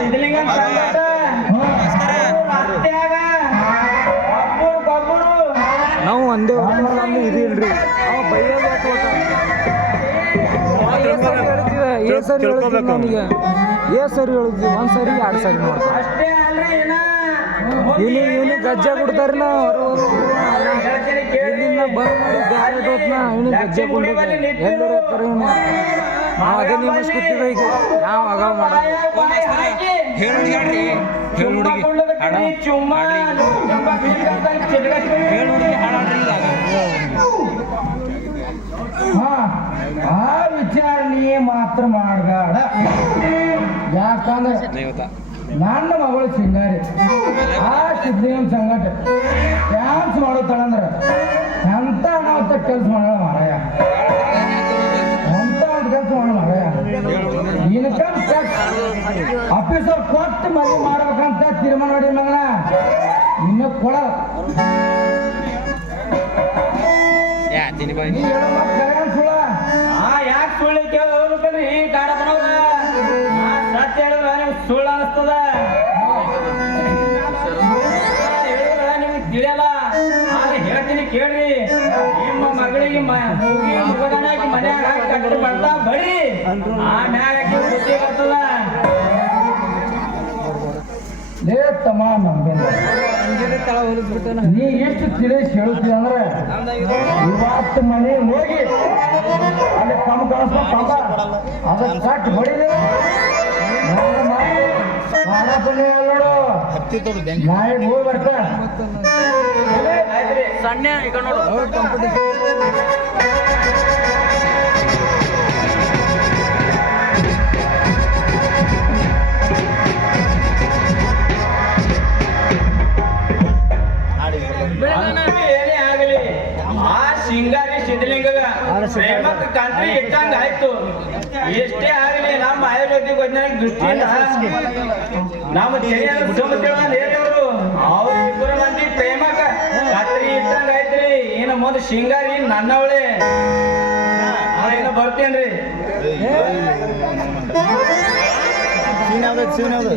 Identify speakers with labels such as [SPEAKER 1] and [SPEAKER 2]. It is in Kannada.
[SPEAKER 1] ಸಂಗಟ
[SPEAKER 2] ನಾವು ಒಂದೇ ನಮ್ದು ಇದು ಇಲ್ರಿ. ಅವ ಬೈಯೋದು ಯಾಕೆ ಒಟ್ಟ? ಏ ಸರಿ ಹೇಳ್ತೀವಿ, ನಮಗೆ. ಏ ಸರಿ ಹೇಳಿದ್ವಿ ಒಂದು ಸರಿ ಎರಡು ಸರಿ ನೋಡ್ತಾರೆ
[SPEAKER 1] ಅಷ್ಟೇ ಅಲ್ರಿ ಇನ್ನ.
[SPEAKER 2] ಇವನಿ ಇವನಿ ಗಜ್ಜೆ ಕೊಡ್ತಾರಲ್ಲ ಇಲ್ಲಿಂದ ಬಂದ್ ಹೋತ್ನ ಇವನಿಗೆ ಗಜ್ಜೆ ಎಲ್ಲರೂ ನಾವು ಅದೇ ನಿಮಿಸ್ಕೊತೀವಿ ಈಗ ನಾವು ಅಗಾವ್ ಮಾಡೋದು.
[SPEAKER 3] ಹೇಳು ಹುಡುಗಿ. ಹಾಡ್ರಿ ಹೇಳು ಹುಡುಗಿ. ಹಾಡ
[SPEAKER 1] ಚುಮ್ಮ
[SPEAKER 3] ಹೇಳು ಹುಡುಗಿ. ಹಾಡಾಡ್ರಿ ಈಗ
[SPEAKER 4] ಹಾ ಆ ವಿಚಾರ ನೀ ಮಾತ್ರ ಮಾಡಬೇಡ. ಯಾಕಂದ್ರೆ ನನ್ನ ಮಗಳು ಸಿಂಗಾರಿ. ಆ ಸಿದ್ಧಲಿಂಗಂ ಸಂಗಟ. ಡ್ಯಾನ್ಸ್ ಮಾಡುತ್ತಾಳಂದ್ರ ಎಂತ ಕೆಲಸ ಮಾಡೋಣ ಮಾರಾಯ. ಅಂತ ಕೆಲಸ ಮಾಡೋಣ ಮಾರಾಯ. ಇನ್ಕಮ್ ಟ್ಯಾಕ್ಸ್ ಆಫೀಸರ್ ಕೊಟ್ಟು ಮನೆ ಮಾಡ್ಬೇಕಂತ ತೀರ್ಮಾನ ಮಾಡಿ ಮಗನ. ಇನ್ನು ಕೊಡ
[SPEAKER 1] ಯಾಕೆ ಸುಳ್ಳು ಕೇಳ್ಬೇಕಂದ್ರೆ ಈ ಆ ಸತ್ಯ ಸುಳ್ಳು ಅನಿಸ್ತದ. ಕೇಳ್ರಿ. ನಿಮ್ಮ ಮಗಳಿಗೆ ಹೋಗಿ ಮೂಗಿ ಮುಗದನಾಗಿ ಮನ್ಯಾಗ ಹಾಕಿ ಕಟ್ಟಿ ಬರ್ತಾ ಬಡಿ ಆ ಮ್ಯಾಗ ಬುದ್ಧಿ ಬರ್ತದ.
[SPEAKER 4] ಲೇ ತಮ್ಮ ನಂಬೇನ. ನೀ ಎಷ್ಟು ತಿಳಿಸಿ ಹೇಳ್ತೀವಿ ಅಂದ್ರೆ ಇವತ್ತು ಮನೆ ಹೋಗಿ ಅಲ್ಲಿ ಕಮ್ ಕಳಿಸ್ಕೊಂಡ್ ಅದ ಕಟ್ ನೋಡು. ನಾಳೆ ಹೋಗಿ ಬರ್ತಾ.
[SPEAKER 2] ಸಣ್ಣ ಈಗ ನೋಡು.
[SPEAKER 1] ಸಿಂಗಾರಿ ಸಿದ್ಧಲಿಂಗಗ ಕಂತ್ರಿ ಇಟ್ಟಂಗ ಆಯ್ತು. ಎಷ್ಟೇ ಆಗಲಿ ನಮ್ಮ ಆಯುರ್ವೇದಿಕ್ ವೈಜ್ಞಾನಿಕ ದೃಷ್ಟಿಯಿಂದ ನಮ್ಮ ತಿಳಿಯಲು ಮುಂದೆ ಸಿಂಗಾರಿ ನನ್ನವಳೆ ಬರ್ತೇನ್ರಿ
[SPEAKER 5] ಸೀನ್ ಯಾವ್ದು